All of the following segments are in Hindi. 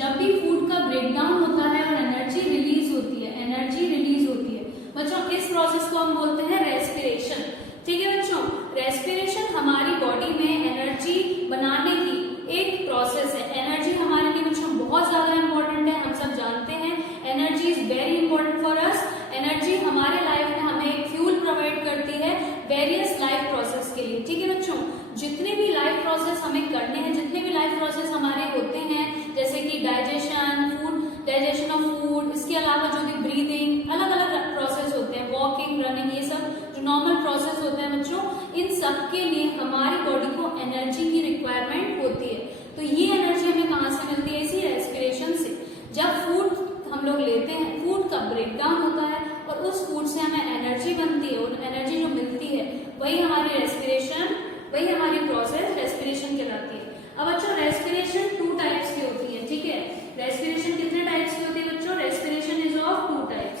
जब भी फूड का ब्रेकडाउन होता है और एनर्जी रिलीज होती है, एनर्जी रिलीज होती है बच्चों, इस प्रोसेस को हम बोलते हैं रेस्पिरेशन। ठीक है बच्चों, रेस्पिरेशन हमारी बॉडी में एनर्जी बनाने की एक प्रोसेस है। एनर्जी हमारे लिए बच्चों बहुत ज्यादा इंपॉर्टेंट है, हम सब जानते हैं energy is very important for us. Energy हमारे लाइफ में हमें एक फ्यूल प्रोवाइड करती है वेरियस लाइफ प्रोसेस के लिए। ठीक है बच्चों, जितने भी लाइफ प्रोसेस हमें करने हैं, जितने भी लाइफ प्रोसेस हमारे होते हैं, जैसे कि digestion, food, digestion of food, इसके अलावा जो भी ब्रीदिंग, अलग अलग प्रोसेस होते हैं, वॉकिंग, रनिंग, ये सब जो नॉर्मल प्रोसेस होते हैं बच्चों, इन सब के लिए हमारी बॉडी को एनर्जी की रिक्वायरमेंट होती है। तो ये एनर्जी हमें कहाँ से मिलती है? इसी रेस्पिरेशन से। जब फूड हम लोग लेते हैं, फूड का ब्रेकडाउन होता है और उस फूड से हमें एनर्जी बनती है, और एनर्जी जो मिलती है वही हमारी रेस्पिरेशन, वही हमारी प्रोसेस रेस्पिरेशन कहलाती है। अब बच्चों रेस्पिरेशन 2 टाइप्स की होती है। ठीक है, रेस्पिरेशन कितने टाइप्स की होती है बच्चों? Respiration is of 2 types.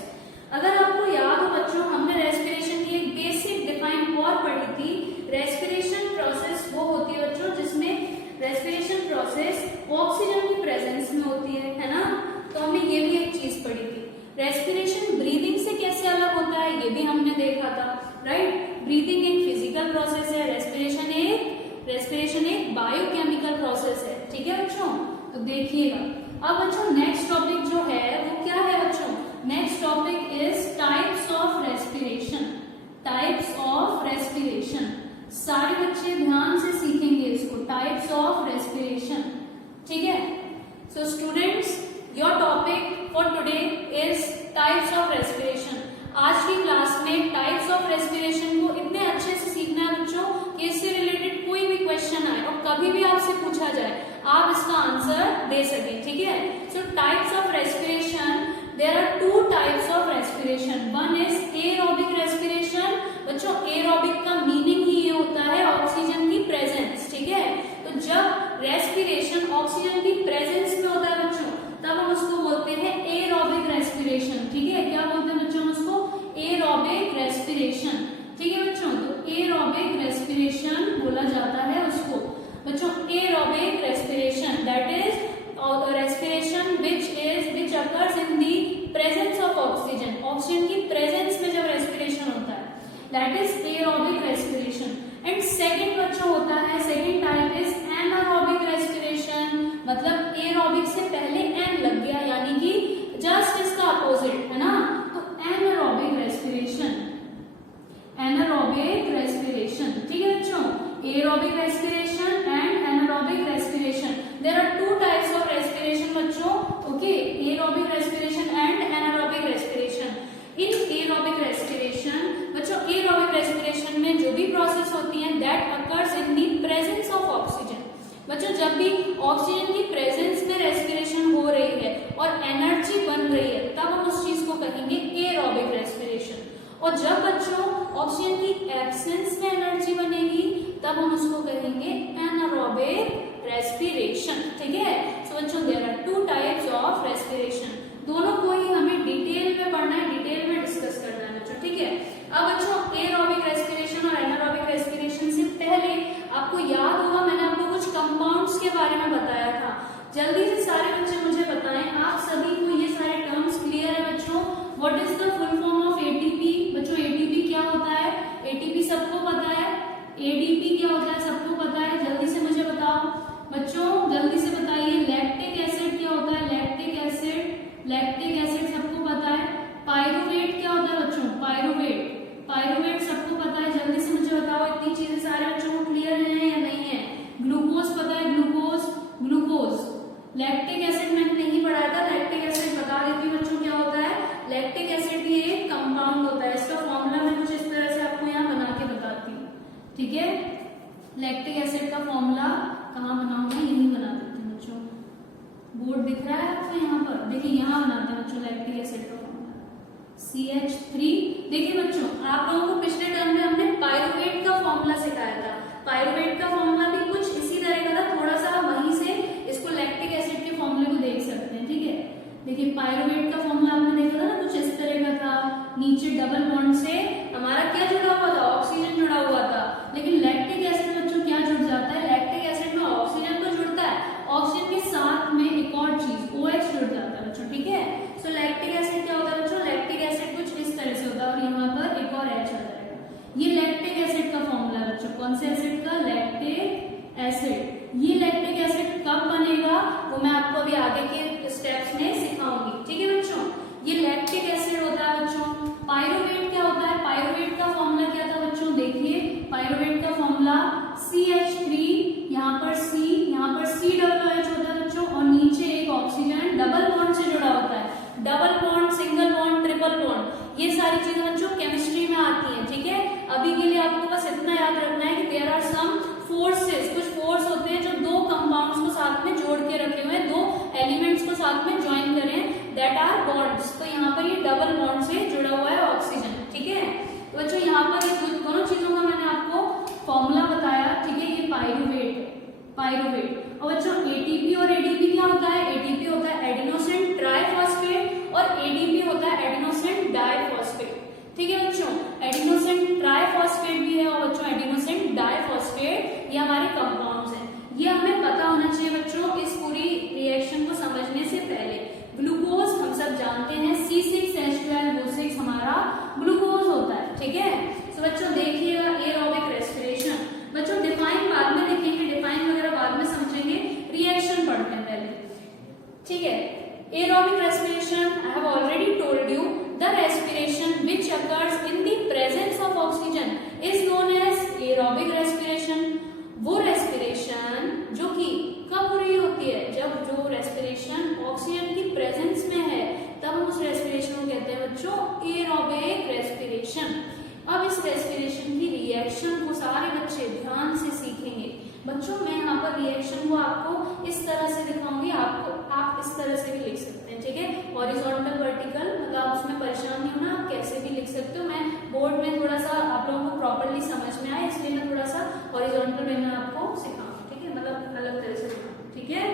अगर आपको याद हो बच्चों, हमने रेस्पिरेशन की एक बेसिक डिफाइन और पढ़ी थी। रेस्पिरेशन प्रोसेस वो होती है बच्चों जिसमें रेस्पिरेशन प्रोसेस ऑक्सीजन की प्रेजेंस में होती है ना। तो हमने ये भी एक चीज पढ़ी थी। रेस्पिरेशन ब्रीदिंग से कैसे अलग होता है ये भी हमने देखा था, राइट। ब्रीदिंग एक फिजिकल प्रोसेस है, रेस्पिरेशन एक बायोकेमिकल प्रोसेस है। ठीक है बच्चों, तो देखिएगा। अब बच्चों नेक्स्ट टॉपिक जो है वो क्या है बच्चों? Next topic is types of respiration. Types of respiration, सारे बच्चे ध्यान से सीखेंगे इसको, टाइप्स ऑफ रेस्पिरेशन। ठीक है, so students, your topic for today is types of respiration. आज की क्लास में टाइप्स ऑफ रेस्पिरेशन को इतने अच्छे से सीखना है बच्चों कि इससे रिलेटेड कोई भी क्वेश्चन आए और कभी भी आपसे पूछा जाए आप इसका आंसर दे सकें। ठीक है, so types of respiration, there are 2 types of respiration. One is aerobic respiration. बच्चों एरोबिक का मीनिंग ही ये होता है ऑक्सीजन की प्रेजेंस। ठीक है, तो जब रेस्पिरेशन ऑक्सीजन की प्रेजेंस में होता है बच्चों, तब हम उसको बोलते हैं एरोबिक रेस्पिरेशन। ठीक है, क्या बोलते हैं बच्चों उसको? Aerobic respiration. ठीक है बच्चों, तो एरोबिक रेस्पिरेशन बोला जाता है उसको। बच्चों aerobic respiration that is respiration which occurs in the presence of oxygen. Oxygen की प्रेजेंस में जब रेस्पिरेशन होता है, that is aerobic respiration. And second बच्चों होता है, second type is anaerobic respiration. मतलब एरोबिक से पहले एन लग गया, यानी कि जस्ट इसका अपोजिट है ना। तो एनारोबिक रेस्पिरेशन, एनारोबिक रेस्पिरेशन। ठीक है बच्चों, aerobic respiration and anaerobic respiration. There are 2 types of respiration बच्चों। Okay, aerobic respiration and anaerobic respiration. In aerobic respiration बच्चों, एरोबिक रेस्पिरेशन में जो भी प्रोसेस होती है that occurs in the presence of oxygen. बच्चों जब भी ऑक्सीजन की प्रेजेंस में रेस्पिरेशन हो रही है और एनर्जी बन रही है, तब हम उस चीज को कहेंगे एरोबिक रेस्पिरेशन। और जब बच्चों ऑक्सीजन की एब्सेंस में एनर्जी बनेगी, तब हम उसको कहेंगे एनारोबिक रेस्पिरेशन। ठीक है, सो बच्चों there are 2 types of respiration. दोनों को ही हमें डिटेल में पढ़ना है, डिटेल में डिस्कस करना है बच्चों। ठीक है, अब बच्चों एरोबिक रेस्पिरेशन और एनारोबिक रेस्पिरेशन से पहले आपको याद होगा मैंने आपको कुछ कंपाउंड्स के बारे में बताया था। जल्दी से सारे बच्चे मुझे बताएं, आप सभी को ये सारे टर्म्स क्लियर है बच्चों? What is the full form of ATP? बच्चों एटीपी क्या होता है? एटीपी सबको पता है? एडीपी क्या होता है सबको पता है? जल्दी से मुझे बताओ बच्चों, जल्दी से बताइए। लैक्टिक एसिड क्या होता है? लैक्टिक एसिड, लैक्टिक एसिड सबको पता है। पायरुवेट क्या होता है बच्चों? पायरुवेट, पायरुवेट सबको पता है। जल्दी से मुझे बताओ, इतनी चीजें सारे बच्चों को क्लियर है या नहीं है? ग्लूकोज पता है? Glucose, glucose. लैक्टिक एसिड मैंने नहीं पढ़ाया था, लैक्टिक एसिड बता देती हूँ बच्चों क्या होता है। लैक्टिक एसिड भी एक कंपाउंड होता है, इसका फॉर्मूला मैं कुछ इस तरह से आपको यहाँ बना के बताती हूँ। ठीक है, लैक्टिक एसिड का फॉर्मूला कहाँ बनाऊंगी? यही बना देती हूँ बच्चों। बोर्ड दिख रहा है आपको यहाँ पर? देखिए यहाँ बनाते हैं बच्चों लैक्टिक एसिड का CH3। देखिए बच्चों, आप लोगों को पिछले टर्म में हमने पायरुवेट का फॉर्मूला सिखाया था। पायरुवेट का फॉर्मूला भी कुछ इसी तरह का था, थोड़ा सा वहीं से इसको लैक्टिक एसिड के फॉर्मूले को देख सकते हैं। ठीक है, देखिए पायरुवेट का फॉर्मूला आपने देखा था ना, कुछ इस तरह का था। नीचे डबल बॉन्ड से हमारा क्या जुड़ा हुआ था? ऑक्सीजन जुड़ा हुआ था। लेकिन लैक्टिक एसिड बच्चों क्या जुड़ जाता है? लैक्टिक एसिड में ऑक्सीजन तो जुड़ता है, ऑक्सीजन के साथ में एक और चीज COOH होता है बच्चों, और नीचे एक ऑक्सीजन डबल बॉन्ड से जुड़ा होता है। Double bond, single bond, triple bond, ये सारी चीजें बच्चों केमिस्ट्री में आती हैं, ठीक है। अभी के लिए आपको बस इतना याद रखना है कि देयर आर सम फोर्सेस, कुछ फोर्स होते हैं जो दो कंपाउंड्स को साथ में जोड़ के रखे हुए हैं, दो एलिमेंट्स को साथ में ज्वाइन करें, दैट आर बॉन्ड्स। तो यहाँ पर ये डबल बॉन्ड से जुड़ा हुआ है ऑक्सीजन, ठीक है। तो बच्चों यहाँ पर दोनों चीजों का मैंने आपको फॉर्मूला बताया, ठीक है। ये पाइरुवेट है, पाइरुवेट। और बच्चों एटीपी और एडीपी क्या होता है? एटीपी होता है एडिनोसिन ट्राइफॉस्फेट और एडीपी होता है एडिनोसिन डाइफॉस्फेट, ठीक है बच्चों। एडिनोसिन ट्राइफॉस्फेट भी है और बच्चों एडिनोसिन डाइफॉस्फेट, ये हमारे कंपाउंड्स हैं। ये हमें पता होना चाहिए बच्चों इस पूरी रिएक्शन को समझने से पहले। ग्लूकोज हम सब जानते हैं C6H12O6 हमारा ग्लूकोज होता है, ठीक है। तो बच्चों देखिएगा एरोबिक रेस्पिरेशन, बच्चों डिफाइन बाद में लिखेंगे, डिफाइन वगैरह बाद में समझेंगे, रिएक्शन पढ़ते हैं पहले, ठीक है। Aerobic respiration, I have already told you, the respiration which occurs in the presence of oxygen is known as aerobic respiration. वो रेस्पिरेशन जो कि कब हो रही होती है? जब जो रेस्पिरेशन ऑक्सीजन की प्रेजेंस में है, तब हम उस रेस्पिरेशन को कहते हैं बच्चों एरोबिक रेस्पिरेशन। अब इस रेस्पिरेशन की रिएक्शन को सारे बच्चे ध्यान से सीखेंगे। बच्चों मैं यहाँ पर रिएक्शन को आपको इस तरह से दिखाऊंगी, आप इस तरह से भी लिख सकते हैं, ठीक है। हॉरिजॉन्टल, वर्टिकल, मतलब आप उसमें परेशान नहीं होना, आप कैसे भी लिख सकते हो। मैं बोर्ड में थोड़ा सा आप लोगों को प्रॉपरली समझ में आए, इसलिए मैं थोड़ा सा हॉरिजॉन्टल वे में आपको सिखाऊंगी, ठीक है, मतलब अलग तरह से सिखाऊंगी, ठीक है।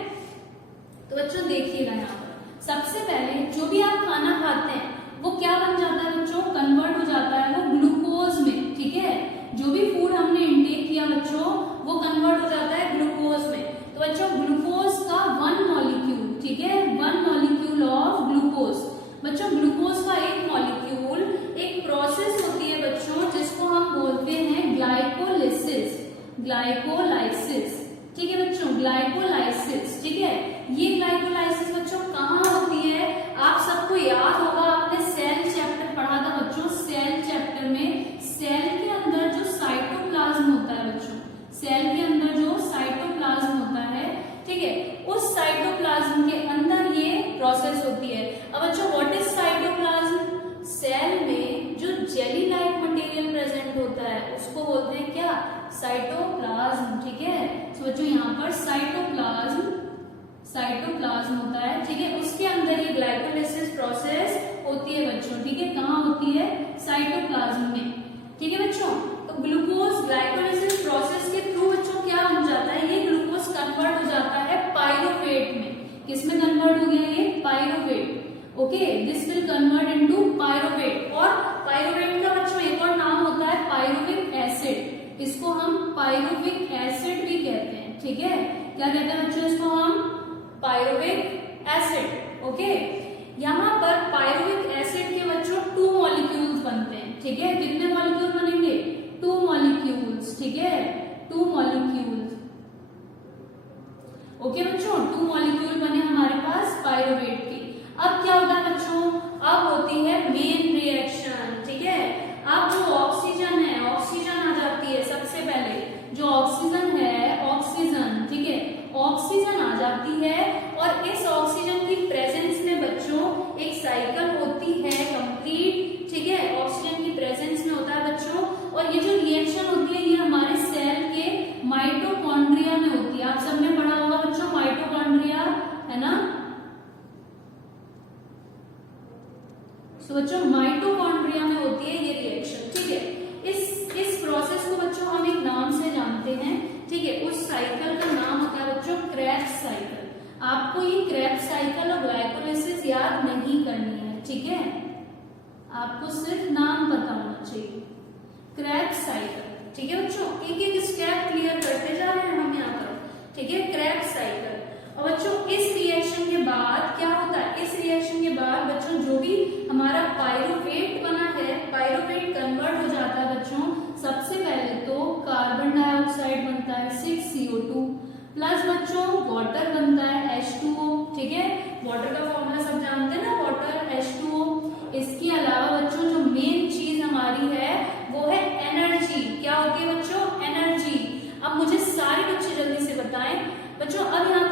तो बच्चों देखिएगा यहाँ पर सबसे पहले जो भी आप खाना खाते हैं वो क्या बन जाता है बच्चों? कन्वर्ट हो जाता है वो ग्लूकोज में, ठीक है। जो भी फूड हमने इंटेक किया बच्चों वो कन्वर्ट हो जाता है ग्लूकोज में। तो बच्चों ग्लूकोज का वन मॉलिक्यूल, ठीक है, वन मॉलिक्यूल ऑफ ग्लूकोज। बच्चों ग्लूकोज का एक मॉलिक्यूल, एक प्रोसेस होती है बच्चों जिसको हम बोलते हैं ग्लाइकोलिसिस, ग्लाइकोलाइसिस, ठीक है बच्चों, ग्लाइकोलाइसिस, ठीक है। ये ग्लाइकोलाइसिस बच्चों कहाँ होती है? आप सबको याद होगा, आपने सेल चैप्टर पढ़ा था बच्चों। सेल चैप्टर में सेल के अंदर जो साइटोप्लाज्म होता है बच्चों, सेल के अंदर जो साइटोप्लाज्म होता है, ठीक है, उस साइटोप्लाज्म के अंदर ये प्रोसेस होती है। अब बच्चों व्हाट इज साइटोप्लाज्म? सेल में जो जेली लाइक मटेरियल प्रेजेंट होता है उसको बोलते हैं क्या? साइटोप्लाज्म, ठीक है। तो बच्चों यहाँ पर साइटोप्लाज्म, साइटोप्लाज्म होता है, ठीक है। उसके अंदर ये ग्लाइकोलाइसिस प्रोसेस होती है बच्चों, ठीक है। कहाँ होती है? साइटोप्लाज्म में, ठीक है बच्चों। तो ग्लूकोज ग्लाइकोलाइसिस प्रोसेस के थ्रू बच्चों क्या बन जाता है? ये ग्लूकोज कन्वर्ट हो जाता है पाइरुवेट में। किसमें कन्वर्ट हो गया ये? Pyruvate, okay. This will convert into pyruvate. और पाइरुवेट का बच्चों एक और नाम होता है पाइरुविक एसिड। इसको हम पाइरुविक एसिड भी कहते हैं, ठीक है। क्या कहते हैं बच्चों इसको हम? Pyruvic acid, okay. यहाँ पर पाइरुविक एसिड के बच्चों 2 मॉलिक्यूल्स बनते हैं, ठीक है। कितने मॉलिक्यूल बनेंगे? 2 मॉलिक्यूल्स, ठीक है, 2 मॉलिक्यूल्स, ओके बच्चों। 2 मॉलिक्यूल बने हमारे पास पाइरुवेट के। अब क्या होता है बच्चों? अब होती है मेन रिएक्शन, ठीक है। अब जो ऑक्सीजन है, ऑक्सीजन आ जाती है सबसे पहले। जो ऑक्सीजन है, ऑक्सीजन, ठीक है, ऑक्सीजन आ जाती है और इस ऑक्सीजन की प्रेजेंस में बच्चों एक साइकिल होती है कंप्लीट, ठीक है। ऑक्सीजन की प्रेजेंस में होता है बच्चों, और ये जो रिएक्शन होती है ये हमारे सेल के माइटोकॉन्ड्रिया में होती है। आप सबने पढ़ा होगा बच्चों माइटोकॉन्ड्रिया, है ना। तो बच्चों माइटोकॉन्ड्रिया में होती है ये रिएक्शन, ठीक है। इस प्रोसेस को बच्चों हम एक नाम से जानते हैं, ठीक है। उस साइकिल का नाम होता है बच्चों क्रेब्स साइकिल। आपको ये क्रेब्स साइकिल और ग्लाइकोलाइसिस याद नहीं करनी है, ठीक है। आपको सिर्फ नाम पता होना चाहिए, क्रेब्स साइकिल, ठीक है बच्चों। एक एक स्टेप क्लियर करते जा रहे हैं हम यहाँ पर, ठीक है, क्रेब्स साइकिल। और बच्चों इस रिएक्शन के बाद क्या होता है? इस रिएक्शन के बाद बच्चों जो भी हमारा पाइरुवेट बना है, पाइरुवेट कन्वर्ट हो जाता है बच्चों। सबसे पहले तो कार्बन डाइऑक्साइड बनता है 6CO2 प्लस बच्चों वाटर बनता है H2O, ठीक है। वाटर का फॉर्मूला सब जानते हैं ना, वाटर H2O। इसके अलावा बच्चों जो मेन चीज हमारी है वो है एनर्जी। क्या होती है बच्चों? एनर्जी। अब मुझे सारे बच्चे जल्दी से बताएं बच्चों। अब यहाँ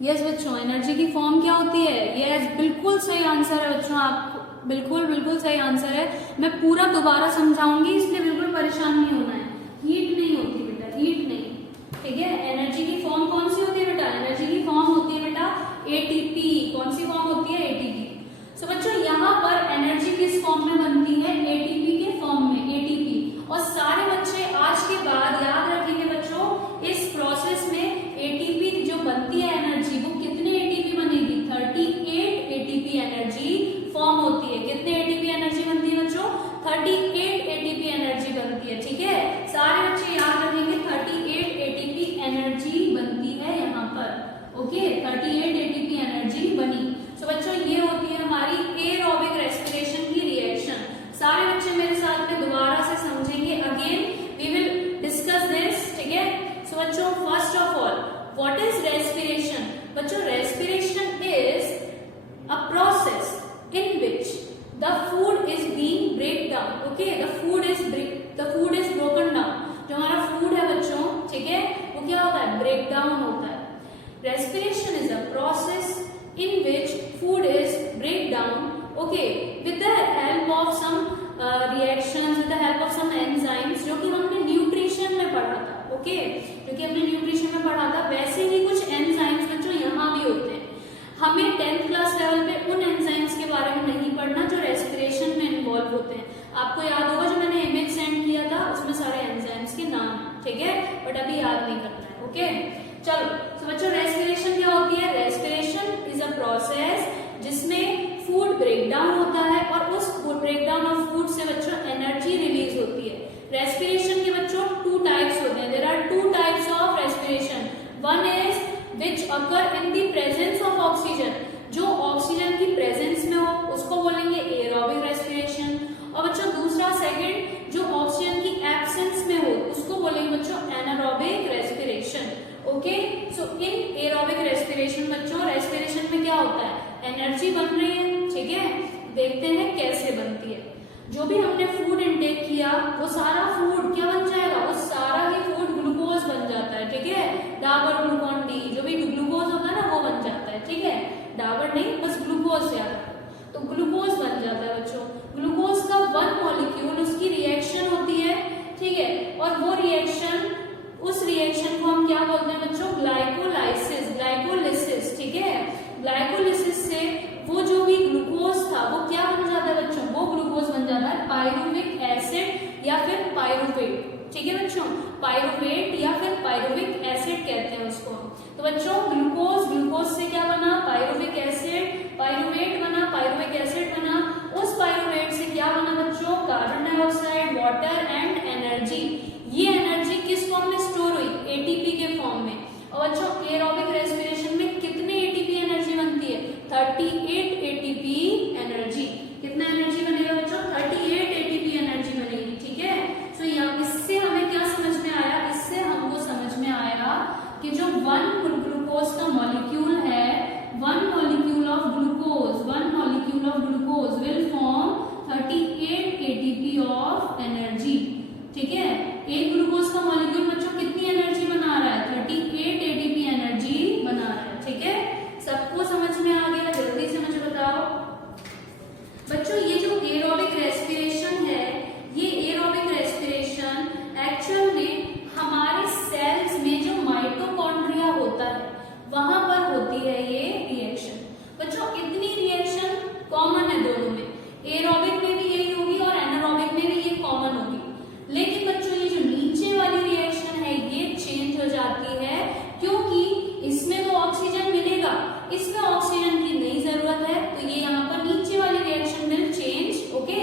यस बच्चों, एनर्जी की फॉर्म क्या होती है? यस, बिल्कुल सही आंसर है बच्चों, आप बिल्कुल सही आंसर है। मैं पूरा दोबारा समझाऊंगी, इसलिए बिल्कुल परेशान नहीं होना है। हीट नहीं होती बेटा, हीट नहीं, ठीक है। एनर्जी की फॉर्म कौन सी होती है बेटा? एनर्जी की फॉर्म होती है बेटा एटीपी। कौन सी फॉर्म होती है? एटीपी। सो बच्चों यहाँ पर एनर्जी किस फॉर्म में बनती है? एटीपी के फॉर्म में, एटीपी। और सारे बच्चे आज के बाद याद रखेंगे बच्चों, इस प्रोसेस में एटीपी जो बनती है एनर्जी, वो कितने एटीपी बनेगी? 38 एटीपी एनर्जी फॉर्म होती है। कितने एटीपी एनर्जी बनती है बच्चों? 38 एटीपी एनर्जी बनती है, ठीक है। सारे बच्चे याद रखेंगे 38 एटीपी एनर्जी बनती है यहाँ पर, ओके। 38 एटीपी एनर्जी बनी। तो बच्चों ये होती है हमारी एरोबिक रेस्पिरेशन की रिएक्शन। सारे बच्चे मेरे साथ में दोबारा से समझेंगे, again we will discuss this, ठीक है। सो बच्चों first of all, what is respiration? बच्चों respiration is a process in which the food is being break down, okay, the food is broken down। जो हमारा food है बच्चों, ठीक है, वो क्या होता है? break down होता है। respiration is a process in which food is break down, okay, with the help of some reactions, with the help of some enzymes, जो कि हमने न्यूट्रिशन में पढ़ा था, ओके, जो कि हमने न्यूट्रिशन में पढ़ा था। वैसे ही कुछ एंजाइम्स बच्चों यहाँ भी होते हैं। हमें 10th क्लास लेवल पे उन एंजाइम्स के बारे में नहीं पढ़ना जो रेस्पिरेशन में इन्वॉल्व होते हैं। आपको याद होगा जो मैंने इमेज सेंड किया था, उसमें सारे एंजाइम्स के नाम हैं, ठीक है, बट अभी याद नहीं करना है, ओके। चलो, तो बच्चों रेस्पिरेशन क्या होती है? रेस्पिरेशन इज अ प्रोसेस जिसमें फूड ब्रेक डाउन होता है, और उस ब्रेक डाउन ऑफ फूड से बच्चों एनर्जी रिलीज होती है। रेस्पिरेशन के बच्चों 2 टाइप्स होते हैं। There are 2 types of respiration. One is which occur in the presence of oxygen, जो ऑक्सीजन की प्रेजेंस में हो उसको बोलेंगे एरोबिक रेस्पिरेशन। और बच्चों दूसरा सेकंड जो ऑक्सीजन की एब्सेंस में हो उसको बोलेंगे बच्चों एनारोबिक रेस्पिरेशन, ओके। सो इन एरोबिक रेस्पिरेशन बच्चों, रेस्पिरेशन में क्या होता है? एनर्जी बन रही है, ठीक है। देखते हैं कैसे बनती है। जो भी हमने फूड इनटेक किया वो सारा फूड क्या बन जाएगा? वो सारा ही फूड ग्लूकोज बन जाता है, ठीक है। डाबर ग्लूकॉन डी, जो भी ग्लूकोज होता है ना, वो बन जाता है, ठीक है। डाबर नहीं, बस ग्लूकोज से आता है, तो ग्लूकोज बन जाता है बच्चों। ग्लूकोज का 1 मॉलिक्यूल, उसकी रिएक्शन होती है, ठीक है, और वो रिएक्शन, उस रिएक्शन को हम क्या बोलते हैं बच्चों? ग्लाइकोलाइसिस, ग्लाइकोलिसिस, ठीक है। ग्लाइकोलिसिस से वो जो भी ग्लूकोज था वो क्या बन जाता है बच्चों? वो ग्लूकोज बन जाता है पायरुविक एसिड या फिर पायरुवेट, ठीक है बच्चों। पायरुवेट या फिर पायरुविक एसिड कहते हैं उसको। तो बच्चों ग्लूकोज से क्या बना? पायरुविक एसिड, पायरुवेट बना, पायरुविक एसिड बना। उस पायरुवेट से क्या बना बच्चों? Carbon dioxide, water and energy. ये एनर्जी किस फॉर्म में स्टोर हुई? एटीपी के फॉर्म में। और बच्चों एरोबिक रेस्पिरेशन में कितने एटीपी एनर्जी बनती है? 38 एटीपी एनर्जी। कितना एनर्जी बनेगा बच्चों? 38 एटीपी एनर्जी बनेगी, ठीक है। सो यहाँ इससे हमें क्या समझ में आया? इससे हमको समझ में आया कि जो 1 ग्लूकोज का मॉलिक्यूल है, 1 molecule of glucose will form 38 ATP of energy, ठीक है। एक ग्लूकोज का मॉलिक्यूल बच्चों कितनी एनर्जी बना रहा है? 38 एटीपी एनर्जी बना रहा है, ठीक है। सबको समझ में आ गया? जल्दी से मुझे बताओ बच्चों, ये जो एरोबिक रेस्पिरेशन है, ये एरोबिक रेस्पिरेशन एक्चुअल में हमारे सेल्स में जो माइटोकॉन्ड्रिया होता है वहां पर होती है ये रिएक्शन। बच्चों इतनी रिएक्शन कॉमन है दोनों में, एरोबिक में भी यही होगी और एनारोबिक में भी ये कॉमन होगी। लेकिन बच्चों ये जो नीचे वाली रिएक्शन है ये चेंज हो जाती है, क्योंकि इसमें तो ऑक्सीजन मिलेगा, इसमें ऑक्सीजन की नहीं जरूरत है, तो ये यहाँ पर नीचे वाली रिएक्शन विल चेंज, ओके।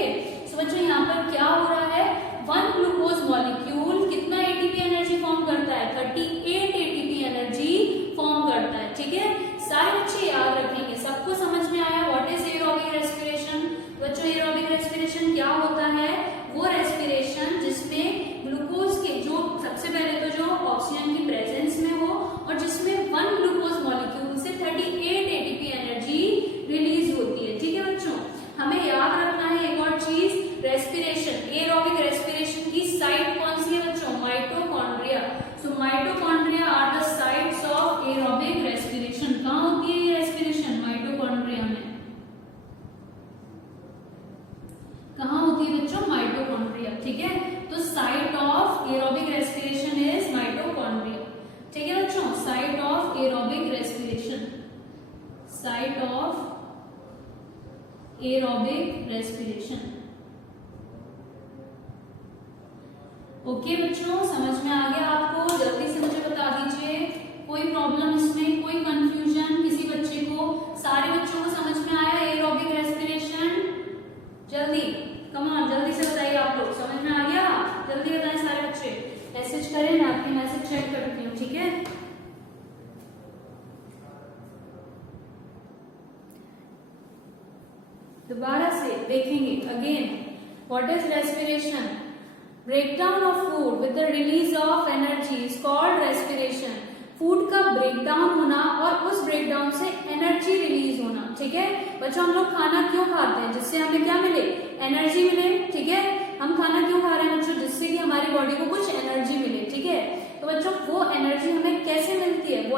सो बच्चों यहाँ पर क्या हो रहा है? 1 ग्लूकोज मॉलिक्यूल कितना एटीपी एनर्जी फॉर्म करता है? 38 एटीपी एनर्जी फॉर्म करता है, ठीक है। सारे बच्चे याद रखेंगे। सबको समझ में आया व्हाट इज एरोबिक रेस्पिरेशन? बच्चों एरोबिक रेस्पिरेशन क्या होता है? वो रेस्पिरेशन जिसमें ग्लूकोज के जो सबसे पहले तो जो ऑक्सीजन की प्रेजेंस में हो और जिसमें 1 ग्लूकोज मॉलिक्यूल से 38 एटीपी एनर्जी रिलीज होती है, ठीक है बच्चों। हमें याद रखना है एक और चीज, रेस्पिरेशन, एरोबिक रेस्पिरेशन की साइट कौन सी है बच्चों? Mitochondria. So mitochondria are the sites of aerobic respiration. Site of aerobic respiration. Okay बच्चों, समझ में आ गया आपको? जल्दी से मुझे बता दीजिए, कोई प्रॉब्लम इसमें, कोई कंफ्यूजन किसी बच्चे को? सारे बच्चों को समझ में आया एरोबिक रेस्पिरेशन? जल्दी कम ऑन, जल्दी से बताइए आप लोग, समझ में आ गया? जल्दी बताएं सारे बच्चे, मैसेज करें, मैं आपके मैसेज चेक करती हूँ, ठीक है? दोबारा से देखेंगे again, what is respiration? Breakdown of food with the release of energy is called respiration. Food का ब्रेकडाउन होना और उस ब्रेकडाउन से एनर्जी रिलीज होना, ठीक है बच्चों? हम लोग खाना क्यों खाते हैं? जिससे हमें क्या मिले? एनर्जी मिले, ठीक है? हम खाना क्यों खा रहे हैं बच्चों? जिससे कि हमारी बॉडी को कुछ एनर्जी मिले, ठीक है? तो बच्चों वो एनर्जी हमें कैसे मिलती है? वो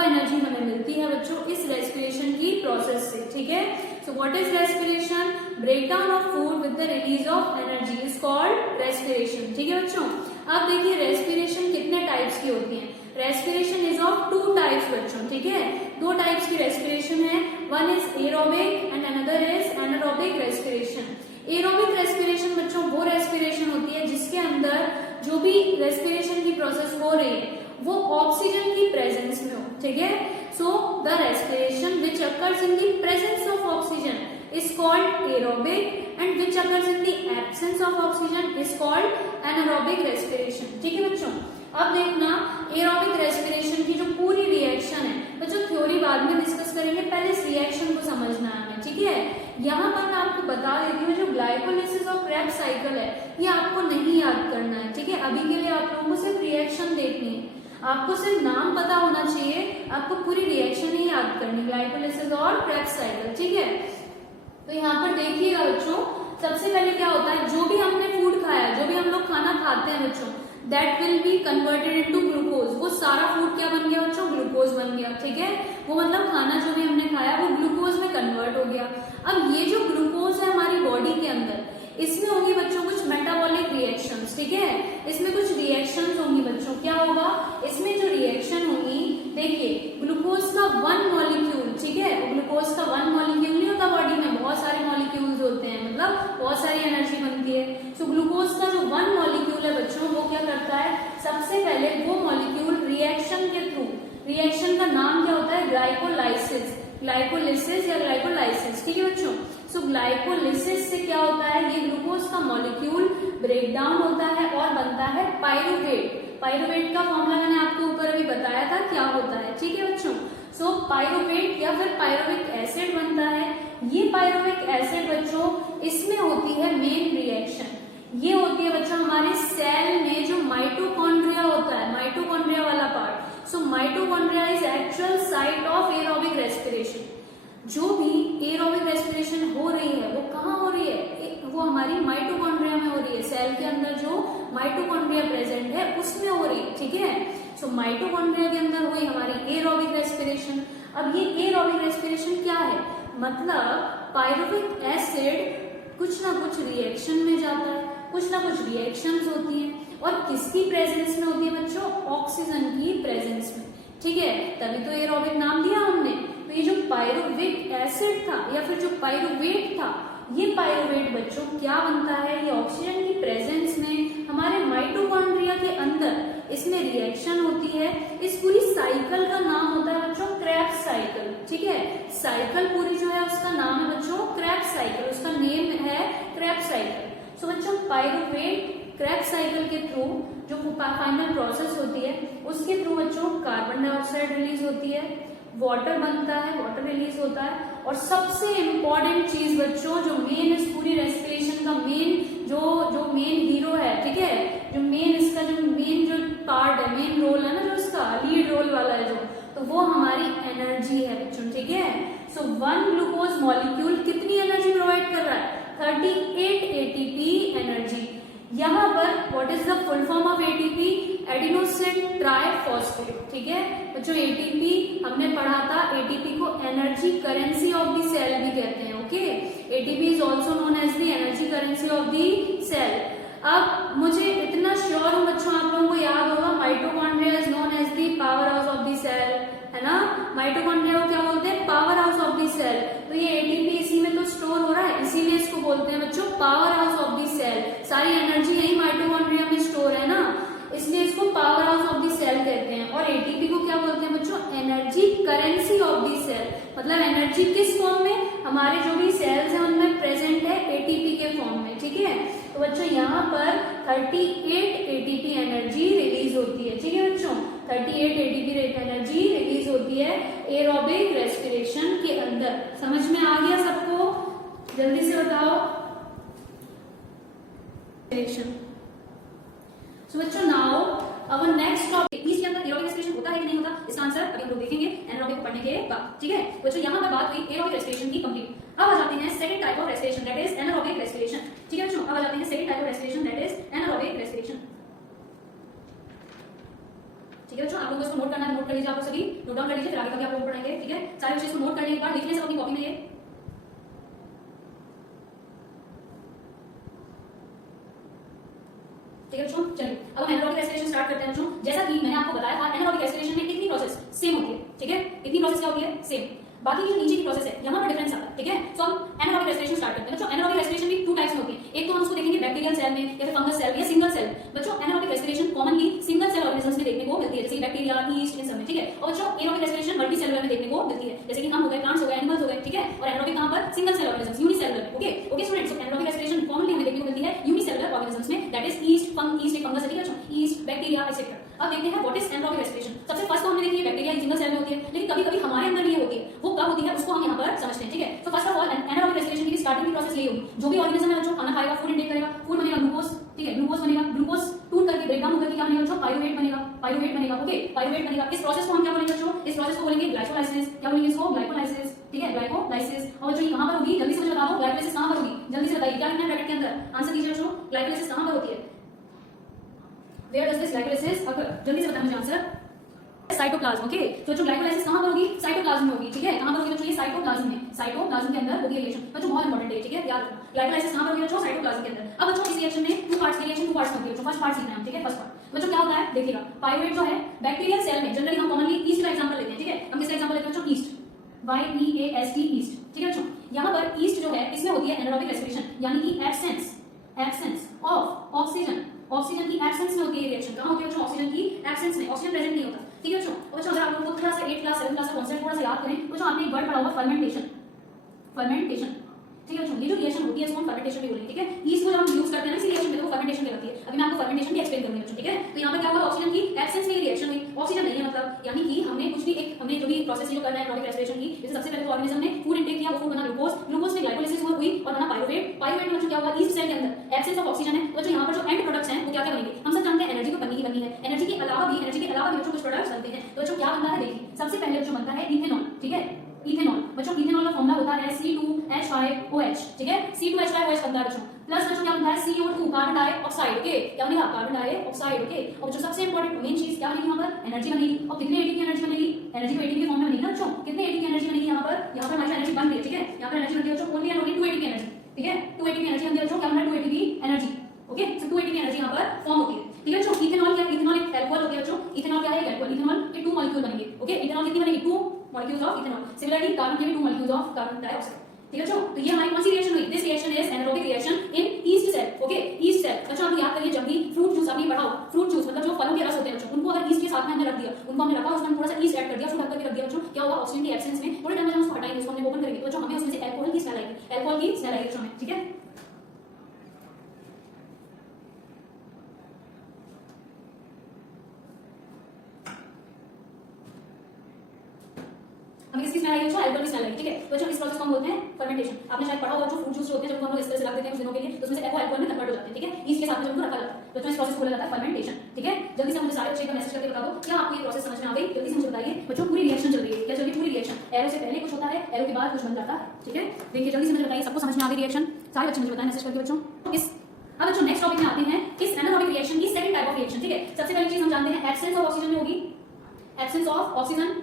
एनर्जी हमें मिलती है बच्चों इस रेस्पिरेशन की प्रोसेस से, ठीक है? So what is respiration? Breakdown of food with the release of energy is called respiration, ठीक है बच्चों? अब देखिए रेस्पिरेशन कितने टाइप्स की होती है? रेस्पिरेशन इज ऑफ 2 टाइप्स बच्चों, ठीक है? 2 टाइप्स की रेस्पिरेशन है, one is aerobic and another is anaerobic respiration. Aerobic respiration बच्चों वो रेस्पिरेशन होती है जिसके अंदर जो भी रेस्पिरेशन की प्रोसेस हो रही है वो ऑक्सीजन की प्रेजेंस में हो, ठीक है? So the respiration which occurs in the presence of oxygen is called aerobic and which occurs in the absence of oxygen is called anaerobic respiration, ठीक है बच्चों? अब देखना एरोबिक रेस्पिरेशन की जो पूरी रिएक्शन है बच्चों, थ्योरी बाद में डिस्कस करेंगे, पहले इस रिएक्शन को समझना है हमें, ठीक है? यहाँ पर मैं आपको बता देती हूँ जो ग्लाइकोलिसिस और क्रेब्स साइकिल है ये आपको नहीं याद करना है, ठीक है? अभी के लिए आप लोगों को सिर्फ रिएक्शन देखनी है, आपको सिर्फ नाम पता होना चाहिए, आपको पूरी रिएक्शन ही याद करनी, ग्लाइकोलिसिस और क्रेब्स साइकिल, ठीक है? तो यहाँ पर देखिएगा बच्चों, सबसे पहले क्या होता है, जो भी हमने फूड खाया, जो भी हम लोग खाना खाते हैं बच्चों, that will be converted into glucose. वो सारा फूड क्या बन गया बच्चों? ग्लूकोज बन गया, ठीक है? वो मतलब खाना जो भी हमने खाया वो ग्लूकोज में कन्वर्ट हो गया। अब ये जो ग्लूकोज है हमारी बॉडी के अंदर, इसमें होंगी बच्चों कुछ मेटाबॉलिक रिएक्शंस, ठीक है? इसमें कुछ रिएक्शंस होंगी बच्चों, क्या होगा इसमें जो रिएक्शन होंगी? देखिए ग्लूकोज का 1 मॉलिक्यूल, ठीक है? ग्लूकोज का 1 मॉलिक्यूल नहीं होता बॉडी में, बहुत सारे मॉलिक्यूल्स होते हैं, मतलब बहुत सारी एनर्जी बनती है। सो ग्लूकोज का जो 1 मॉलिक्यूल है बच्चों वो क्या करता है? सबसे पहले वो मॉलिक्यूल रिएक्शन के थ्रू, रिएक्शन का नाम क्या होता है? ग्लाइकोलाइसिस, ग्लाइकोलिसिस या ग्लाइकोलाइसिस, ठीक है बच्चों? सो ग्लाइकोलिसिस से क्या होता है? ये ग्लूकोज का मॉलिक्यूल ब्रेक डाउन होता है और बनता है पाइरुवेट। पाइरुवेट का फॉर्मूला मैंने आपको ऊपर अभी बताया था क्या होता है, ठीक है बच्चों? सो पाइरुवेट या फिर पाइरुविक एसिड बनता है। ये पाइरुविक एसिड बच्चों इसमें होती है मेन रिएक्शन, ये होती है बच्चों हमारे सेल में जो माइटोकॉन्ड्रिया होता है, माइटोकॉन्ड्रिया वाला part. So mitochondria is actual site of aerobic respiration. जो भी एरोबिक रेस्पिरेशन हो रही है वो कहाँ हो रही है? वो हमारी माइटोकॉन्ड्रिया में हो रही है, सेल के अंदर जो माइटोकॉन्ड्रिया प्रेजेंट है उसमें हो रही है, ठीक है? सो माइटोकॉन्ड्रिया के अंदर हुई हमारी एरोबिक रेस्पिरेशन। अब ये एरोबिक रेस्पिरेशन क्या है? मतलब पाइरुविक एसिड कुछ ना कुछ रिएक्शन में जाता है, कुछ ना कुछ रिएक्शंस होती हैं और किसकी प्रेजेंस में होती है बच्चों? ऑक्सीजन की प्रेजेंस में, ठीक है? तभी तो एरोबिक नाम दिया हमने। तो ये जो पाइरुविक एसिड था या फिर जो पाइरुवेट था, ये पाइरुवेट बच्चों क्या बनता है? ये ऑक्सीजन की प्रेजेंस में हमारे माइटोकॉन्ड्रिया के अंदर इसमें रिएक्शन होती है। इस पूरी साइकिल का नाम होता है बच्चों क्रेब्स साइकिल, ठीक है? साइकिल पूरी जो है उसका नाम है बच्चों क्रेब्स साइकिल, उसका नेम है क्रेब्स साइकिल। सो बच्चों पाइरुवेट क्रेब्स साइकिल के थ्रू जो फाइनल प्रोसेस होती है उसके थ्रू बच्चों कार्बन डाइऑक्साइड रिलीज होती है, वाटर बनता है, वाटर रिलीज होता है और सबसे इंपॉर्टेंट चीज बच्चों जो मेन इस पूरी रेस्पिरेशन का मेन जो मेन हीरो है, ठीक है? जो मेन इसका जो मेन जो पार्ट है, मेन रोल है ना जो इसका लीड रोल वाला है जो, तो वो हमारी एनर्जी है बच्चों, ठीक है? सो 1 ग्लूकोज मॉलिक्यूल कितनी एनर्जी प्रोवाइड कर रहा है? 38 एटीपी एनर्जी। यहाँ पर what is the full form of ATP? Adenosine triphosphate, ठीक है बच्चों? एटीपी हमने पढ़ा था, एटीपी को energy currency of the cell भी कहते हैं, okay? ATP is also known as the energy currency of the cell. अब मुझे इतना श्योर हूं बच्चों आप लोगों को याद होगा mitochondria is known as the powerhouse of the cell, है ना? माइटोकॉन्ड्रिया को क्या सेल, तो ये एटीपी इसी में तो स्टोर हो रहा है, इसीलिए इसको बोलते हैं बच्चों powerhouse of the cell. सारी एनर्जी यही माइटोकॉन्ड्रिया में स्टोर है ना, इसलिए इसको powerhouse of the cell कहते हैं। और एटीपी को क्या बोलते हैं बच्चों? Energy currency of the cell. मतलब एनर्जी किस फॉर्म में? हमारे जो भी सेल्स हैं उनमें प्रेजेंट है एटीपी के फॉर्म में, ठीक है। तो बच्चों यहाँ पर 38 एटीपी एनर्जी रिलीज होती है, ठीक है बच्चों, 38 एटीपी एनर्जी रिलीज होती है एरोबिक रेस्पिरेशन के अंदर। समझ में आ गया सबको? जल्दी से बताओ। सो बच्चों नाउ अवर नेक्स्ट टॉपिक, इसके अंदर एरोबिक रेस्पिरेशन होता है कि नहीं होता, इसका आंसर अभी हम लोग देखेंगे एनारोबिक को पढ़ने के बाद, ठीक है बच्चों। यहाँ पर बात हुई एरोबिक रेस्पिरेशन की कंप्लीट। अब आ जाते हैं second type of respiration, that is anaerobic respiration, ठीक है बच्चों। अब आ जाते हैं second type of respiration, that is anaerobic respiration, ठीक है बच्चों। आप लोगों को इसको नोट करना है, नोट कर लीजिए, आप लोग सभी नोट डाउन कर लीजिए, फिर आगे कभी आप लोग पढ़ाएंगे, ठीक है। सारे बच्चे इसको नोट करने के बाद लिख लें सब अपनी कॉपी में ये, ठीक है बच्चों। चलिए अब हम एनारोबिक रेस्पिरेशन स्टार्ट करते हैं बच्चों। जैसा कि मैंने आपको बताया था एनारोबिक रेस्पिरेशन में कितनी प्रोसेस सेम होती है, ठीक है, कितनी प्रोसेस क्या होती है? सेम। बाकी जो नीचे की प्रोसेस है यहाँ पर डिफरेंस आता है, ठीक है। सो हम एनारोबिक रेस्पिरेशन स्टार्ट करते हैं बच्चों। एनारोबिक रेस्पिरेशन भी टू टाइप्स में होती है, एक तो हम उसको देखेंगे बैक्टीरियल सेल में या फिर फंगस सेल या सिंगल सेल। बच्चों anaerobic respiration commonly single cell organisms में देखने को मिलती है, जैसे बैक्टीरिया, यीस्ट, इन सब में, ठीक है। और बच्चों एनारोबिक रेस्पिरेशन मल्टी सेलुलर में देखने को मिलती है, जैसे कि हम हो गए, प्लांट्स हो गए, एनिमल्स हो गए, ठीक है। और एनारोबिक कहां पर? सिंगल सेल ऑर्गेनिजम्स, यूनिसेलुलर में, ओके ओके स्टूडेंट्स। सो एनारोबिक रेस्पिरेशन कॉमनली हमें देखने को मिलती है यूनिसेलुलर ऑर्गेनिजम्स में, दैट इज यीस्ट, यीस्ट एक फंगस है, ठीक है बच्चों, यीस्ट, बैक्टीरिया एक्सेट्रा। अब देखते हैं व्हाट इज एनारोबिक रेस्पिरेशन। सबसे फर्स्ट तो हमने देखी है बैक्टीरिया सिंगल सेल में होती है, लेकिन कभी-कभी हमारे अंदर ये होती है, वो कब होती है उसको हम यहाँ पर समझते हैं, ठीक है। तो first of all anaerobic respiration की स्टार्टिंग की प्रोसेस यही होगी, जो भी ऑर्गेनिज्म है बच्चों खाना खाएगा, फूड इनटेक करेगा, फूड बनेगा ग्लूकोज, ठीक है, ग्लूकोज बनेगा, ग्लूकोज टूट करके ब्रेक डाउन होकर क्या बनेगा बच्चों? पाइरूवेट बनेगा, पाइरूवेट बनेगा, ओके, पाइरूवेट बनेगा। इस प्रोसेस को हम क्या बोलेंगे बच्चों? इस प्रोसेस को बोलेंगे ग्लाइकोलाइसिस। क्या बोलेंगे इसको? ग्लाइकोलाइसिस, ठीक है, ग्लाइकोलाइसिस। और बच्चों कहां पर होगी? जल्दी से मुझे बताओ, ग्लाइकोलाइसिस कहां पर होगी? जल्दी से बताइए, क्या लिखना है ब्रैकेट के अंदर? आंसर दीजिए बच्चों, ग्लाइकोलाइसिस कहां पर होती है? Where does this glycolysis occur? जल्दी से बताइए मुझे आंसर। Cytoplasm, okay. तो बच्चों ग्लाइकोलाइसिस कहां पर होगी? साइटोप्लाज्म में होगी, ठीक है। कहां पर होगी बच्चों? ये साइटोप्लाज्म में, साइटोप्लाज्म के अंदर होगी रिएक्शन। बच्चों बहुत इंपॉर्टेंट है, ठीक है, याद रखना। ग्लाइकोलाइसिस कहां पर होगी बच्चों? साइटोप्लाज्म के अंदर। अब बच्चों इस रिएक्शन में टू पार्ट्स की रिएक्शन, टू पार्ट्स में होती है बच्चों। फर्स्ट पार्ट सीखना है, ठीक है, फर्स्ट पार्ट बच्चों क्या होता है देखिएगा। पाइरूवेट जो है बैक्टीरियल सेल में जनरली हम कॉमनली ईस्ट का एग्जांपल लेते हैं, ठीक है। हम किसका एग्जांपल लेते हैं बच्चों? ईस्ट, YEAST, ईस्ट, ठीक है बच्चों। यहां पर ईस्ट जो है इसमें होती है एनारोबिक रेस्पिरेशन, यानी कि एब्सेंस ऑफ ऑक्सीजन, ऑक्सीजन की एब्सेंस में होती है रिएक्शन। कहां होती है बच्चों? ऑक्सीजन की एब्सेंस में, ऑक्सीजन प्रेजेंट नहीं होता, ठीक है बच्चों। और बच्चों अगर आप लोगों को थोड़ा सा 8 क्लास 7 क्लास का कांसेप्ट थोड़ा सा याद करें, बच्चों आपने एक वर्ड पढ़ा होगा फर्मेंटेशन, फर्मेंटेशन, ठीक है बच्चों। ये जो रिएक्शन होती है इसको हम फर्मेंटेशन भी बोलेंगे, ठीक है। ईस्ट को जब हम यूज करते हैं ना इसी रिएक्शन में तो वो फर्मेंटेशन कहलाती है। अभी मैं आपको फर्मेंटेशन भी एक्सप्लेन करूंगी बच्चों, ठीक है। तो यहाँ पर क्या हुआ? ऑक्सीजन की एब्सेंस में रिएक्शन हुई, ऑक्सीजन नहीं है मतलब, यानी कि हमने कुछ भी एक हमने जो भी प्रोसेस जो करना है एनारोबिक रेस्पिरेशन की, जैसे सबसे पहले तो ऑर्गेनिज्म ने फूड इनटेक किया, वो फूड बना ग्लूकोज, ग्लूकोज में ग्लाइकोलाइसिस हुई और बना पाइरूवेट, पाइरूवेट में बच्चों क्या हुआ? ईस्ट सेल के अंदर एब्सेंस ऑफ ऑक्सीजन है बच्चों। यहाँ पर जो एंड प्रोडक्ट्स हैं वो क्या क्या बनेंगे? हम सब जानते हैं एनर्जी तो बननी ही बननी है, एनर्जी के अलावा भी बच्चों कुछ प्रोडक्ट्स बनते हैं। तो बच्चों क्या बनता है देखिए, सबसे पहले जो बनता है इथेनॉल, ठीक है, इथेनॉल बच्चों। इथेनॉल का फॉर्मूला होता है C2H5OH, ठीक है, C2H5OH बनता है बच्चों। प्लस बच्चों क्या बनता है? CO2 कार्बन डाइऑक्साइड, ओके, क्या बनेगा? Carbon dioxide, okay. और बच्चों सबसे इंपॉर्टेंट मेन चीज क्या बनेगी यहाँ पर? एनर्जी बनेगी। और कितने एटीपी एनर्जी बनेगी? एनर्जी को एटीपी के फॉर्म में बनेगी ना बच्चों। कितने एटीपी एनर्जी बनेगी यहाँ पर? यहाँ पर हमारी एनर्जी बन रही है, ठीक है। यहाँ पर एनर्जी बनती है बच्चों only and only 2 ATP energy, ठीक है, 2 एटीपी एनर्जी बनती है बच्चों। क्या बनता है? 2 एटीपी एनर्जी, ओके। सो 2 एटीपी एनर्जी यहाँ पर फॉर्म होती है, ठीक है बच्चों। इथेनॉल क्या? इथेनॉल एक अल्कोहल हो गया बच्चों। इथेनॉल क्या है? अल्कोहल। इथेनॉल के 2 मॉलिक्यूल बनेंगे, ओके। इथेनॉल कितनी बनेगी? 2 molecules of ethanol. Similarly carbon के भी 2 मॉलिक्यूल्स ऑफ कार्बन डाइऑक्साइड, ठीक है बच्चों। तो ये हमारी कौन सी रिएक्शन हुई? This reaction is anaerobic reaction in yeast cell, okay, yeast cell. बच्चों आप याद करिए, जब भी फ्रूट जूस आपने पढ़ा हो, फ्रूट जूस मतलब जो फलों के रस होते हैं बच्चों, उनको अगर ईस्ट के साथ में हमने रख दिया, उनको हमने रखा, उसमें थोड़ा सा ईस्ट ऐड कर दिया, फ्रूट करके रख दिया बच्चों, क्या होगा? ऑक्सीजन की एब्सेंस में थोड़े टाइम में हम उसको हटाएंगे, उसको हमने ओपन करेंगे तो बच्चों हमें उसमें से अल्कोहल की स्मेल आएगी, अल्कोहल की स्मेल आएगी बच्चों में, ठीक है। हमें किसकी स्मेल आएगी बच्चों? अल्कोहल की स्मेल आएगी, ठीक है। बच्चों इस प्रोसेस को हम बोलते हैं फर्मेंटेशन। आपने शायद पढ़ा होगा जो फ्रूट जूस होते हैं जब हम लोग इस तरह से रख देते हैं कुछ दिनों के लिए तो उसमें से अल्कोहल में कन्वर्ट हो जाते हैं, ठीक है। ईस्ट के साथ में उनको रखा जाता है, बच्चों इस प्रोसेस को बोला जाता है फर्मेंटेशन, ठीक है। जल्दी से मुझे सारे बच्चे का मैसेज करके बता दो क्या आपको ये प्रोसेस समझ में आ गई? जल्दी से मुझे बताइए बच्चों। पूरी रिएक्शन चल रही है, क्या चल रही है? पूरी रिएक्शन, एरो से पहले कुछ होता है, एरो के बाद कुछ बन जाता है, ठीक है। देखिए जल्दी से मुझे बताइए, सबको समझ में आ गई रिएक्शन? सारे बच्चे मुझे बताएं मैसेज करके बच्चों। अब बच्चों नेक्स्ट टॉपिक में आते हैं, इस एनारोबिक रिएक्शन की सेकंड टाइप ऑफ रिएक्शन, ठीक है। सबसे पहली चीज हम जानते हैं एब्सेंस ऑफ ऑक्सीजन में होगी, एब्सेंस ऑफ ऑक्सीजन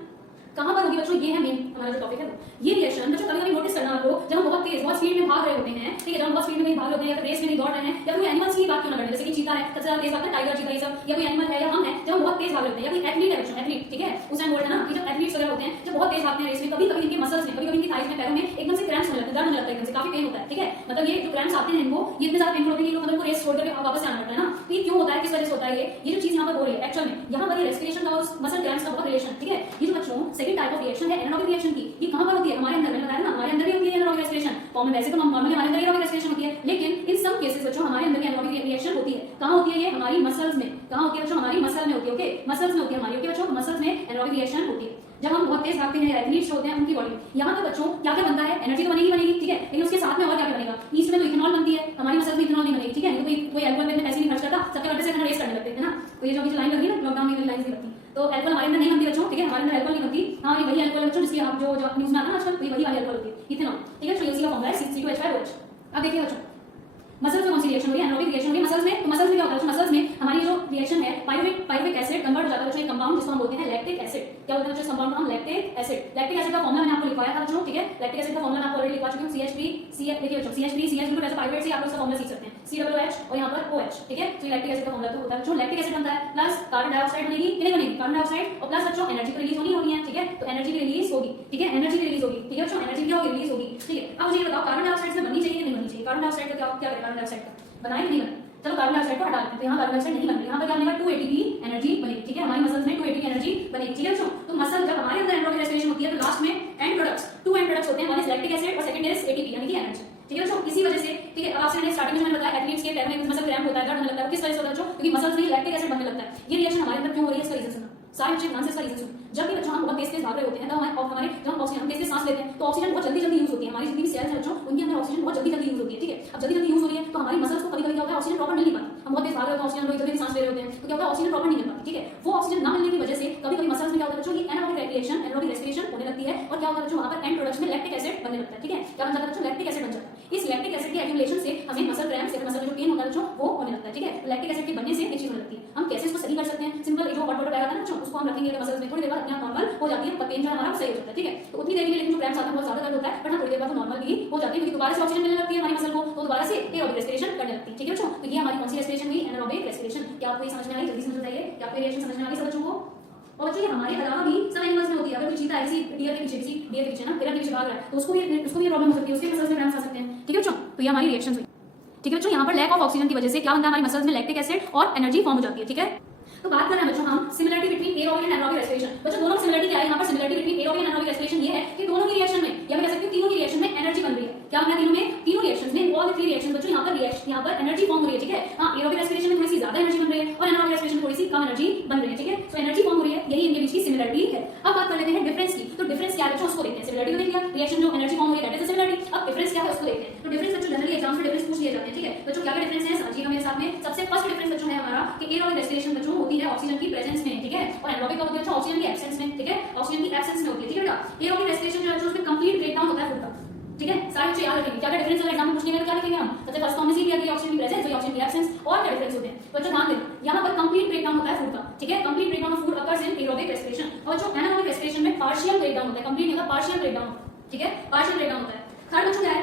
कहां पर होगी बच्चों? ये है मेन हमारा जो टॉपिक है ये रिएक्शन। बच्चों कभी-कभी नोटिस करना आपको, जब हम बहुत तेज बहुत स्पीड में भाग रहे होते हैं, ठीक है, जब हम बहुत स्पीड में भाग रहे होते हैं या फिर रेस में नहीं दौड़ रहे हैं, या कोई एनिमल्स की बात क्यों ना करें, जैसे कि चीता है सबसे ज्यादा तेज भागता है, टाइगर, चीता, ये सब, या कोई एनिमल है या हम है, जब हम बहुत तेज भाग रहे होते हैं, या कोई एथलीट है बच्चों, एथलीट, ठीक है, उस टाइम बोलते हैं ना कि जब एथलीट्स वगैरह होते हैं जब बहुत तेज भागते हैं रेस में, कभी कभी इनके मसल्स में, कभी कभी इनकी थाइस में, पैरों में एकदम से क्रैम्प्स होने लगते हैं, दर्द होने लगता है, एकदम से काफी पेन होता है, ठीक है। मतलब ये जो क्रैम्प्स आते हैं इनको, ये इतने ज्यादा पेनफुल होते हैं कि लोग रेस छोड़ करके वापस आना पड़ता है ना। तो ये क्यों होता है, किस वजह से होता है ये जो चीज यहाँ पर हो रही है एक्चुअल में, यहाँ पर ये रेस्पिरेशन का और मसल क्रैम्प्स का बहुत रिलेशन, ठीक है। ये जो बच्चों सेकंड टाइप ऑफ रिएक्शन है एनारोबिक रिएक्शन की, ये कहां पर होती है, हमारे अंदर, मैंने बताया ना हमारे अंदर ही होती है एनारोबिक रेस्पिरेशन फॉर्म में। वैसे तो नॉर्मली हमारे अंदर ही एनारोबिक रेस्पिरेशन होती है, लेकिन इन सम केसेस बच्चों हमारे अंदर एनारोबिक रिएक्शन होती है। कहां होती है ये, हमारी मसल्स में। कहां होती है बच्चों, हमारी मसल में होती है, ओके, मसल्स में होती है हमारी, ओके बच्चों, मसल्स में एनारोबिक रिएक्शन होती है जब हम बहुत तेज भागते हैं, एथलीट्स होते हैं उनकी बॉडी। यहाँ पर बच्चों क्या क्या बनता है, एनर्जी तो बनेगी बनेगी, ठीक है, लेकिन उसके साथ में और क्या क्या बनेगा, ईस्ट में तो इथेनॉल बनती है, हमारी मसल्स में इथेनॉल नहीं बनेगी, ठीक है। कोई एल्कोहल में पैसे नहीं खर्च करता, सबके वजह से रेस करने लगते हैं ना। तो ये जो अभी लाइन लग रही है ना, लॉकडाउन में लाइन नहीं लगती, तो एल्कोहल हमारे अंदर नहीं बनती बच्चों, ठीक है, हमारे अंदर एल्कोहल नहीं बनती। हाँ, ये वही एल्कोहल बच्चों जिसकी आप जो न्यूज में आता है आजकल, वही वाली एल्कोहल होती है, इथेनॉल, ठीक है। तो इसी का फॉर्मूला है C2H5OH। अब देखिए बच्चों मसल्स में कौन सी रिएक्शन हो रही है, एनारोबिक रिएक्शन हो रही है मसल्स में। तो मसल्स में क्या होता है, मसल्स में हमारी जो रिएक्शन है पाइरुविक एसिड कन्वर्ट हो जाता है बच्चों, एक कंपाउंड जिसको हम बोलते हैं लैक्टिक एसिड। क्या बोलते हैं बच्चों, कंपाउंड का नाम लैक्टिक एसिड। लैक्टिक एसिड का फॉर्मूला मैंने आपको लिखवाया था बच्चों, ठीक है, लैक्टिक एसिड का फॉर्मूला मैं आपको ऑलरेडी लिखवा चुकी हूं, CH3 देखिए बच्चों, CH3 तो ऐसे पाइरुवेट से आप उसका फॉर्मूला सीख सकते हैं, COOH और यहां पर OH, ठीक है। तो लैक्टिक एसिड का फॉर्मूला तो होता है बच्चों, लैक्टिक एसिड बनता है प्लस कार्बन डाइऑक्साइड बनेगी कि नहीं बनेगी, कार्बन डाइऑक्साइड, और प्लस बच्चों एनर्जी रिलीज होनी है, ठीक है। तो एनर्जी की रिलीज होगी, ठीक है, एनर्जी की रिलीज होगी, ठीक है बच्चों, एनर्जी क्या होगी, रिलीज होगी, ठीक है। अब मुझे ये बताओ कार्बन डाइऑक्साइड से बननी चाहिए कि नहीं बननी चाहिए, कार्बन डाइऑक्साइड का क्या करें, कार्बन डाइऑक्साइड का बनाए कि नहीं बनाए। चलो कार्बन डाइऑक्साइड को हटा देते हैं, तो यहाँ कार्बन डाइऑक्साइड नहीं बन रही, यहाँ पर क्या बनेगा 2 ATP एनर्जी बनेगी, ठीक है, हमारी मसल्स में 2 ATP एनर्जी बनेगी, ठीक है बच्चों। तो मसल जब हमारे अंदर एनारोबिक रेस्पिरेशन होती है तो लास्ट में एंड प्रोडक्ट्स 2 एंड प्रोडक्ट्स होते हैं, वन इज लैक्टिक एसिड और सेकंड इज ATP यानी कि एनर्जी, ठीक है बच्चों। इसी वजह से, ठीक है, अब आपसे मैंने स्टार्टिंग में मैंने बताया एथलीट्स के पैर में मसल क्रैम्प होता है, दर्द होने लगता है, किस वजह से होता है बच्चों, क्योंकि मसल्स में लैक्टिक एसिड बनने लगता है। ये रिएक्शन हमारे अंदर क्यों हो रही है, इसका रीजन सुनना, सारे बच्चे ध्यान से इसका रीजन सुनो। जब भी बच्चों हम बहुत तेज भाग रहे होते हैं तो हमारे जब हम ऑक्सीजन तेज से सांस लेते हैं तो ऑक्सीजन बहुत जल्दी यूज होती है, हमारी जितनी भी सेल्स हैं बच्चों उनके अंदर ऑक्सीजन बहुत जल्दी यूज होती है, ठीक है। अब जल्दी यूज हो रही है तो हमारी मसल्स को कभी कभी क्या होता है, ऑक्सीजन प्रॉपर नहीं मिल पाती, हम बहुत तेज भाग रहे होते हैं, ऑक्सीजन इधर सांस ले रहे होते हैं तो क्या होता है, ऑक्सीजन प्रॉपर नहीं मिल पाती, ठीक है। वो ऑक्सीजन ना मिलने की वजह से कभी कभी मसल्स में क्या होता है बच्चों, ये एनारोबिक रिएक्शन, एनारोबिक रेस्पिरेशन होने लगती है, और क्या होता है बच्चों, वहां पर एंड प्रोडक्ट्स में लैक्टिक एसिड बनने लगता है, ठीक है। क्या बन जाता है बच्चों, लैक्टिक एसिड बन जाता है। इस लैक्टिक एसिड के एक्युमुलेशन से हमें मसल क्रैम्प्स या मसल में जो पेन होता है बच्चों वो होने लगता है, ठीक है। लैक्टिक एसिड के बनने से ये चीज होने लगती है। हम कैसे इसको सही कर सकते हैं, सिंपल, जो हॉट वाटर बैग आता है ना बच्चों, उसको हम रखेंगे मसल्स में, थोड़ी देर बाद अपने आप नॉर्मल हो जाती है, पेन जो हमारा सही हो जाता है, ठीक है। तो उतनी देर के लिए लेकिन जो क्रैम्प्स आते हैं बहुत ज्यादा दर्द होता है, बट थोड़ी देर बाद नॉर्मल भी हो जाती है, क्योंकि दोबारा से ऑक्सीजन मिलने लगती है हमारी मसल को, तो दोबारा से एरोबिक रेस्पिरेशन करने लगती है, ठीक है बच्चों। तो ये हमारी कौन सी रेस्पिरेशन हुई, एनारोबिक रेस्पिरेशन। क्या आपको ये समझ में आई, जल्दी समझ बताइए, क्या आपको रिएक्शन समझ में आ गई सब बच्चों को। और बच्चों ये हमारे अलावा भी सब एनिमल्स में होती है, अगर कोई चीता ऐसी डियर के पीछे ना हिरन के पीछे भाग रहा है तो उसको भी प्रॉब्लम हो सकती है, उसके मसल्स में क्रैम्प्स आ सकते हैं, ठीक है बच्चों। तो ये हमारी रिएक्शन हुई, ठीक है बच्चों। यहाँ पर लैक ऑफ ऑक्सीजन की वजह से क्या बनता है, हमारी मसल्स में लैक्टिक एसिड और एनर्जी फॉर्म हो जाती है, ठीक है। तो बात कर रहे हैं बच्चों हम similarity between aerobic and anaerobic respiration. बच्चों दोनों की सिमिलरिटी क्या है, यहाँ पर similarity between aerobic and anaerobic respiration ये है कि दोनों की रिएक्शन में, या मैं कह सकती हूं तीनों की रिएक्शन में एनर्जी बन रही है। क्या बन रहा है तीनों में, तीनों रिएक्शंस में, ऑल थ्री रिएक्शन बच्चों यहाँ पर एनर्जी फॉर्म हो रही है, ठीक है। हाँ, एरोबिक रेस्पिरेशन में थोड़ी सी ज्यादा एनर्जी बन रही है और एनारोबिक रेस्पिरेशन में थोड़ी सी कम एनर्जी बन रही है, ठीक है। तो एनर्जी फॉर्म हो रही है, यही इनके बीच की सिमिलरिटी है। अब बात कर लेते हैं डिफरेंस की। तो डिफरेंस क्या है बच्चों, उसको देखते हैं। सिमिलरिटी को देख लिया, रिएक्शन जो एनर्जी फॉर्म हो रही है दैट इज सिमिलरिटी। अब डिफरेंस क्या है उसको देखते हैं। तो डिफरेंस बच्चों जनरली एग्जाम में डिफरेंस पूछ लिए जाते हैं, ठीक है बच्चों। क्या क्या डिफरेंस है समझिएगा मेरे साथ में। सबसे फर्स्ट डिफरेंस बच्चों है हमारा कि एरोबिक रेस्पिरेशन बच्चों होती है ऑक्सीजन की प्रेजेंस में, ठीक है, और एनारोबिक का होती है ऑक्सीजन की एब्सेंस में, ठीक है, ऑक्सीजन की एब्सेंस में होती है, ठीक है बेटा। एरोबिक रेस्पिरेशन जो है उसमें कंप्लीट ब्रेकडाउन होता है फूड का, ठीक है। सारे बच्चे याद रखेंगे क्या क्या डिफरेंस है, एग्जाम में पूछने में क्या लिखेंगे हम। सबसे फर्स्ट तो हमने सीख लिया कि ऑक्सीजन की प्रेजेंस और ऑक्सीजन की एब्सेंस, और क्या डिफरेंस होते हैं बच्चों ध्यान देना। यहाँ पर कंप्लीट ब्रेकडाउन होता है फूड का, ठीक है, complete breakdown of food occurs in aerobic respiration, और जो एनारोबिक रेस्पिरेशन में पार्शियल ब्रेकडाउन होता है, कंप्लीट नहीं होता, पार्शियल ब्रेकडाउन, ठीक है, पार्शियल ब्रेकडाउन होता है। थर्ड बच्चों क्या है,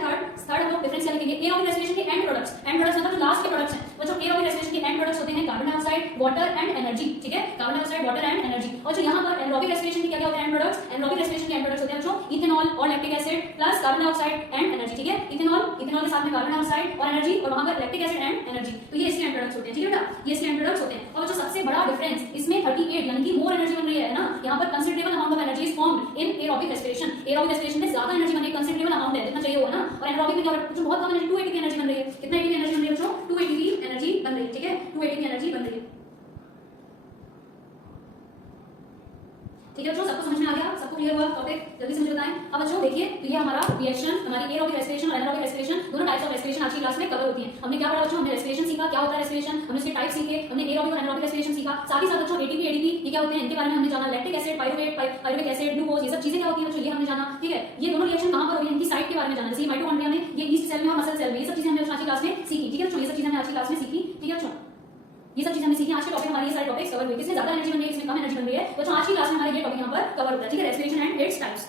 थर्ड हम लोग डिफरेंस क्या लिखेंगे, एरोबिक रेस्पिरेशन के एंड प्रोडक्ट्स मतलब जो लास्ट के प्रोडक्ट्स हैं बच्चों। एरोबिक रेस्पिरेशन के एंड प्रोडक्ट्स होते हैं carbon dioxide, water and energy, ठीक है, carbon dioxide, water and energy. और जो यहाँ पर एनारोबिक रेस्पिरेशन के क्या होते हैं एंड प्रोडक्ट्स, एनारोबिक रेस्पिरेशन के एंड प्रोडक्ट्स होते हैं बच्चों इथेनॉल और lactic acid plus carbon dioxide and energy, ठीक है। इथेनॉल के साथ में कार्बन डाइऑक्साइड और एनर्जी, और वहां पर लैक्टिक एसिड एंड एनर्जी, तो ये इसके एंड प्रोडक्ट्स होते हैं, ठीक है बेटा, ये इसके एंड प्रोडक्ट्स होते हैं। और बच्चों सबसे बड़ा डिफरेंस इसमें 38 यानी कि मोर एनर्जी बन रही है ना, यहाँ पर considerable amount of energy is formed in aerobic respiration. Aerobic respiration में ज्यादा एनर्जी बनने कंसिडरेबल अमाउंट है, जितना चाहिए होगा ना, और एनारोबिक में क्या बच्चों बहुत कम एनर्जी, 2 ATP एनर्जी बन रही है। कितना ATP एनर्जी बन रही है बच्चों, 2 ATP एनर्जी बन रही है, ठीक है, 2 ATP एनर्जी बन रही है, ठीक है बच्चों। सबको समझ में आ गया, सबको क्लियर हुआ टॉपिक, जल्दी से मुझे बताएं। अब बच्चों देखिए, तो ये हमारा रिएक्शन, हमारी एरोबिक रेस्पिरेशन और एनारोबिक रेस्पिरेशन दोनों टाइप्स ऑफ रेस्पिरेशन आज की क्लास में कवर होती है। हमने क्या पढ़ा बच्चों, हमने रेस्पिरेशन सीखा, क्या होता है रेस्पिरेशन, हमने इसके टाइप सीखे, हमने एरोबिक और एनारोबिक रेस्पिरेशन सीखा। साथ ही साथ बच्चों ATP ADP ये क्या होते हैं इनके बारे में हमने जाना, lactic acid, pyruvate acid, glucose, ये सब चीजें क्या होती हैं बच्चों ये हमने जाना, ठीक है। ये दोनों रिएक्शन कहां पर हो रही है इनकी साइट के बारे में जाना, जैसे माइटोकॉन्ड्रिया में, ये ईस्ट सेल में और मसल सेल में, ये सब चीजें हमने आज की क्लास में सीखी, ठीक है बच्चों। ये सब चीजें हमने आज की क्लास में सीखी, ठीक है बच्चों, ये सब चीजें हमने सीखी। आज के टॉपिक हमारे ये सारे टॉपिक्स कवर हुए, किसमें ज्यादा एनर्जी बन रही है, किसमें कम एनर्जी बन रही है बच्चों। आज की क्लास में हमारे ये टॉपिक यहाँ पर कवर होता है, ठीक है, रेस्पिरेशन एंड इट्स टाइप्स।